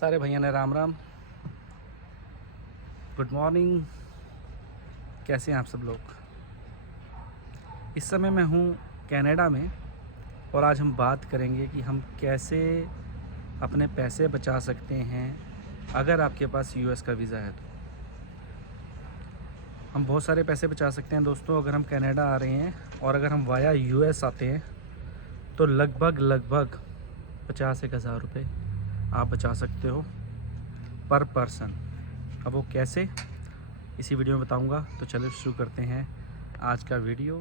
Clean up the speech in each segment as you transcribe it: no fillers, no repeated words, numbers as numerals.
सारे भैया ने राम राम, गुड मॉर्निंग। कैसे हैं आप सब लोग? इस समय मैं हूँ कनाडा में और आज हम बात करेंगे कि हम कैसे अपने पैसे बचा सकते हैं अगर आपके पास यूएस का वीज़ा है। तो हम बहुत सारे पैसे बचा सकते हैं दोस्तों अगर हम कनाडा आ रहे हैं, और अगर हम वाया यूएस आते हैं तो लगभग 50,000 रुपये आप बचा सकते हो पर पर्सन। अब वो कैसे, इसी वीडियो में बताऊंगा। तो चलो शुरू करते हैं आज का वीडियो।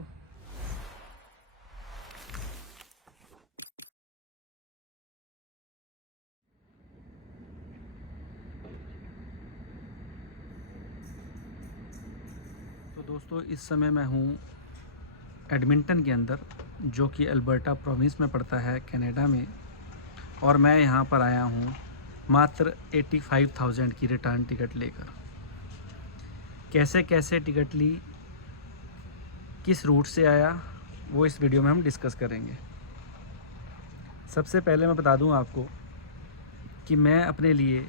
तो दोस्तों इस समय मैं हूँ एडमिंटन के अंदर, जो कि अल्बर्टा प्रोविंस में पड़ता है कनाडा में, और मैं यहाँ पर आया हूँ मात्र 85,000 की रिटर्न टिकट लेकर। कैसे कैसे टिकट ली, किस रूट से आया, वो इस वीडियो में हम डिस्कस करेंगे। सबसे पहले मैं बता दूं आपको कि मैं अपने लिए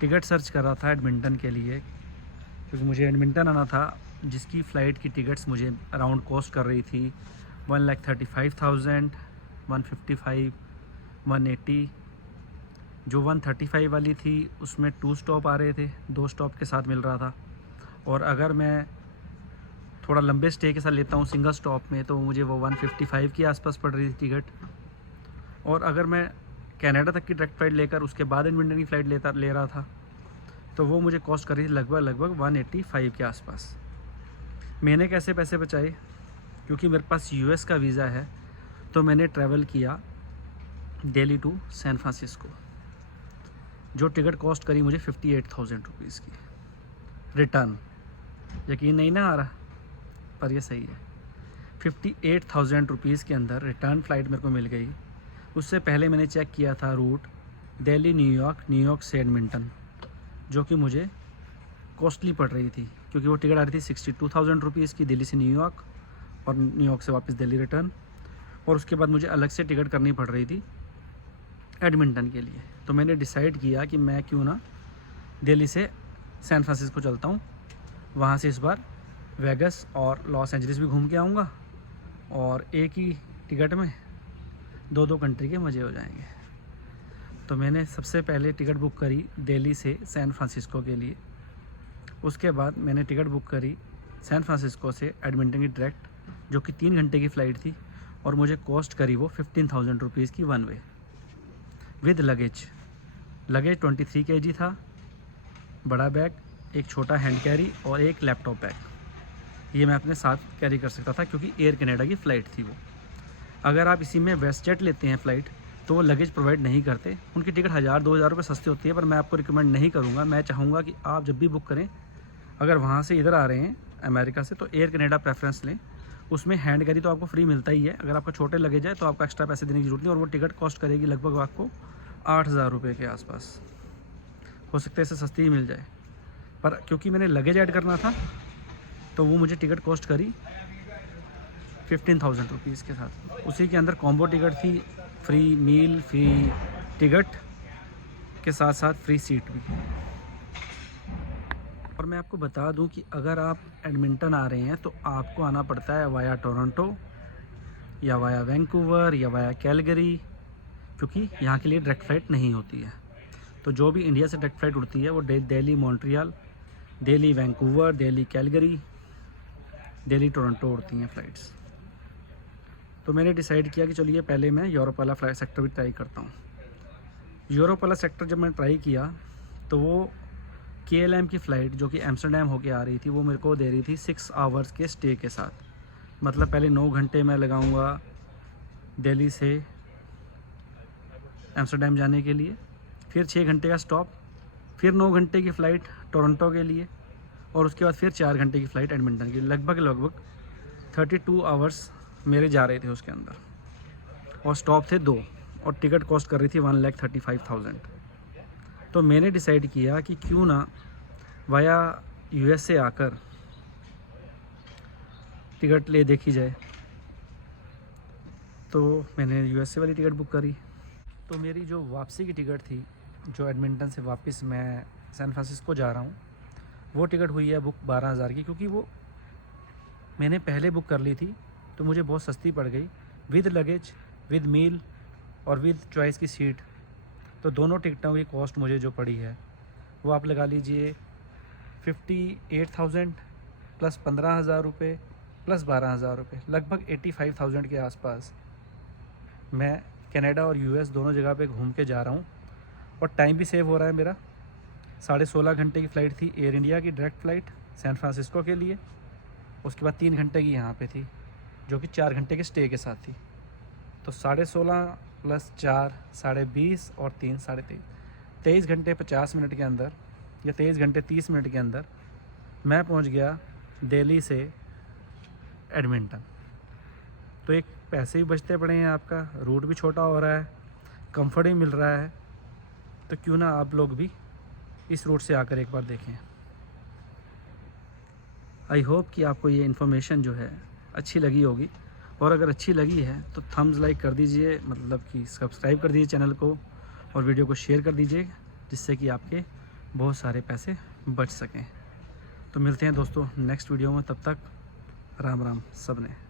टिकट सर्च कर रहा था एडमिंटन के लिए, क्योंकि मुझे एडमिंटन आना था, जिसकी फ़्लाइट की टिकट्स मुझे अराउंड कॉस्ट कर रही थी 1,35,000, 155, 180। जो 135 वाली थी उसमें 2 स्टॉप आ रहे थे, 2 स्टॉप के साथ मिल रहा था। और अगर मैं थोड़ा लंबे स्टे के साथ लेता हूँ सिंगल स्टॉप में, तो मुझे वो 155 के आसपास पड़ रही थी टिकट। और अगर मैं कनाडा तक की डायरेक्ट फ़्लाइट लेकर उसके बाद एडमिंटन की फ़्लाइट ले रहा था, तो वो मुझे कॉस्ट कर रही थी लगभग 185 के आसपास। मैंने कैसे पैसे बचाए? क्योंकि मेरे पास यूएस का वीज़ा है, तो मैंने ट्रैवल किया दिल्ली टू सैन फ्रांसिस्को, जो टिकट कॉस्ट करी मुझे 58,000 रुपीज़ की रिटर्न। यकीन नहीं ना आ रहा, पर ये सही है। 58,000 रुपीज़ के अंदर रिटर्न फ़्लाइट मेरे को मिल गई। उससे पहले मैंने चेक किया था रूट दिल्ली न्यूयॉर्क, न्यूयॉर्क से एडमिंटन, जो कि मुझे कॉस्टली पड़ रही थी, क्योंकि वो टिकट आ रही थी 62,000 रुपीज़ की दिल्ली से न्यूयॉर्क, और न्यूयॉर्क से वापस दिल्ली रिटर्न। और उसके बाद मुझे अलग से टिकट करनी पड़ रही थी एडमिंटन के लिए। तो मैंने डिसाइड किया कि मैं क्यों ना दिल्ली से सैन फ्रांसिस्को चलता हूँ, वहाँ से इस बार वेगस और लॉस एंजलिस भी घूम के आऊँगा, और एक ही टिकट में दो कंट्री के मज़े हो जाएंगे। तो मैंने सबसे पहले टिकट बुक करी दिल्ली से सैन फ्रांसिस्को के लिए। उसके बाद मैंने टिकट बुक करी सैन फ्रांसिस्को से एडमिंटन की डायरेक्ट, जो कि 3 घंटे की फ़्लाइट थी, और मुझे कॉस्ट करी वो 15,000 रुपीज़ की one way with luggage. 23 kg था, बड़ा बैग, एक छोटा हैंड कैरी और एक लैपटॉप बैग। ये मैं अपने साथ कैरी कर सकता था, क्योंकि एयर कनाडा की फ़्लाइट थी वो। अगर आप इसी में वेस्ट जेट लेते हैं फ़्लाइट, तो वो लगेज प्रोवाइड नहीं करते। उनकी टिकट 1,000-2,000 रुपये सस्ती होती है, पर मैं आपको रिकमेंड नहीं करूँगा। मैं चाहूँगा कि आप जब भी बुक करें, अगर वहाँ से इधर आ रहे हैं अमेरिका से, तो एयर कनाडा प्रेफरेंस लें। उसमें हैंड कैरी तो आपको फ्री मिलता ही है। अगर आपका छोटे लगेज है तो आपको एक्स्ट्रा पैसे देने की ज़रूरत नहीं, और वो टिकट कॉस्ट करेगी लगभग आपको 8,000 रुपये के आसपास। हो सकता है इससे सस्ती ही मिल जाए, पर क्योंकि मैंने लगेज ऐड करना था, तो वो मुझे टिकट कॉस्ट करी 15,000 रुपीज़ के साथ। उसी के अंदर कॉम्बो टिकट थी, फ्री मील, फ्री टिकट के साथ साथ फ्री सीट भी। और मैं आपको बता दूं कि अगर आप एडमिंटन आ रहे हैं, तो आपको आना पड़ता है वाया टोरंटो, या वाया वैंकूवर, या वाया कैलगरी, क्योंकि यहाँ के लिए डायरेक्ट फ़्लाइट नहीं होती है। तो जो भी इंडिया से डायरेक्ट फ़्लाइट उड़ती है वो Delhi Montreal, Delhi Vancouver, Delhi Calgary, Delhi Toronto उड़ती हैं फ़्लाइट्स। तो मैंने डिसाइड किया कि चलिए पहले मैं यूरोप वाला फ्लाइट सेक्टर भी ट्राई करता हूँ। यूरोप वाला सेक्टर जब मैंने ट्राई किया, तो वो KLM की फ़्लाइट, जो कि एम्स्टर्डम होके आ रही थी, वो मेरे को दे रही थी 6 आवर्स के स्टे के साथ। मतलब पहले 9 घंटे मैं लगाऊंगा दिल्ली से एम्स्टर्डम जाने के लिए, फिर 6 घंटे का स्टॉप, फिर 9 घंटे की फ़्लाइट टोरंटो के लिए, और उसके बाद फिर 4 घंटे की फ़्लाइट एडमिंटन की। लगभग 32 आवर्स मेरे जा रहे थे उसके अंदर, और स्टॉप थे 2, और टिकट कॉस्ट कर रही थी 1,35,000। तो मैंने डिसाइड किया कि क्यों ना वाया यूएस से आकर टिकट ले देखी जाए। तो मैंने यूएस से वाली टिकट बुक करी। तो मेरी जो वापसी की टिकट थी जो एडमिंटन से वापस मैं सैन फ्रांसिस्को जा रहा हूँ, वो टिकट हुई है बुक 12,000 की, क्योंकि वो मैंने पहले बुक कर ली थी तो मुझे बहुत सस्ती पड़ गई, विद लगेज, विद मील और विद चॉइस की सीट। तो दोनों टिकटों की कॉस्ट मुझे जो पड़ी है वो आप लगा लीजिए 58,000 प्लस 15,000 रुपये प्लस 12,000 रुपये, लगभग 85,000 के आसपास। मैं कनाडा और यूएस दोनों जगह पे घूम के जा रहा हूँ और टाइम भी सेव हो रहा है मेरा। 16.5 घंटे की फ़्लाइट थी एयर इंडिया की, डायरेक्ट फ़्लाइट सैन फ्रांसिस्को के लिए। उसके बाद 3 घंटे की यहाँ पे थी, जो कि 4 घंटे के स्टे के साथ थी। तो 16.5 प्लस 4 20.5 और 3 23, 23 घंटे 50 मिनट के अंदर या 23 घंटे 30 मिनट के अंदर मैं पहुँच गया दिल्ली से एडमिंटन। तो एक पैसे भी बचते पड़े हैं, आपका रूट भी छोटा हो रहा है, कंफर्ट भी मिल रहा है। तो क्यों ना आप लोग भी इस रूट से आकर एक बार देखें। आई होप कि आपको ये इन्फॉर्मेशन जो है अच्छी लगी होगी, और अगर अच्छी लगी है तो थम्स लाइक कर दीजिए, मतलब कि सब्सक्राइब कर दीजिए चैनल को, और वीडियो को शेयर कर दीजिए, जिससे कि आपके बहुत सारे पैसे बच सकें। तो मिलते हैं दोस्तों नेक्स्ट वीडियो में, तब तक राम राम सबने।